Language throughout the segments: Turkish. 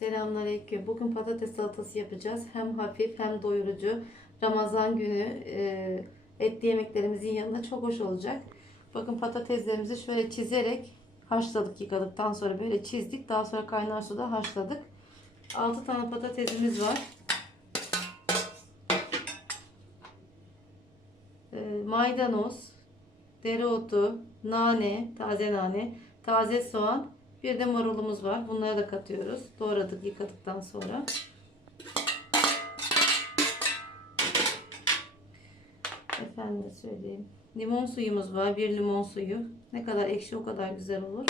Selamünaleyküm. Bugün patates salatası yapacağız. Hem hafif hem doyurucu. Ramazan günü e, etli yemeklerimizin yanında çok hoş olacak. Bakın patateslerimizi şöyle çizerek haşladık yıkadıktan sonra böyle çizdik. Daha sonra kaynar suda haşladık. 6 tane patatesimiz var. E, maydanoz, dereotu, nane, taze nane, taze soğan, bir de marulumuz var. Bunları da katıyoruz. Doğradık yıkadıktan sonra. Efendim söyleyeyim. Limon suyumuz var. Bir limon suyu. Ne kadar ekşi o kadar güzel olur.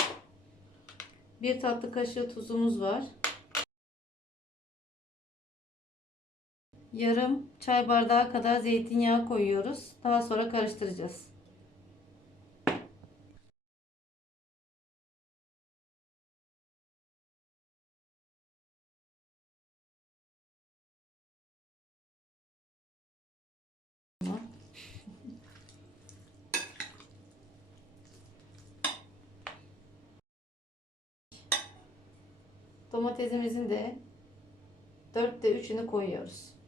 Bir tatlı kaşığı tuzumuz var. Yarım çay bardağı kadar zeytinyağı koyuyoruz. Daha sonra karıştıracağız. Domatesimizin de dörtte üçünü koyuyoruz.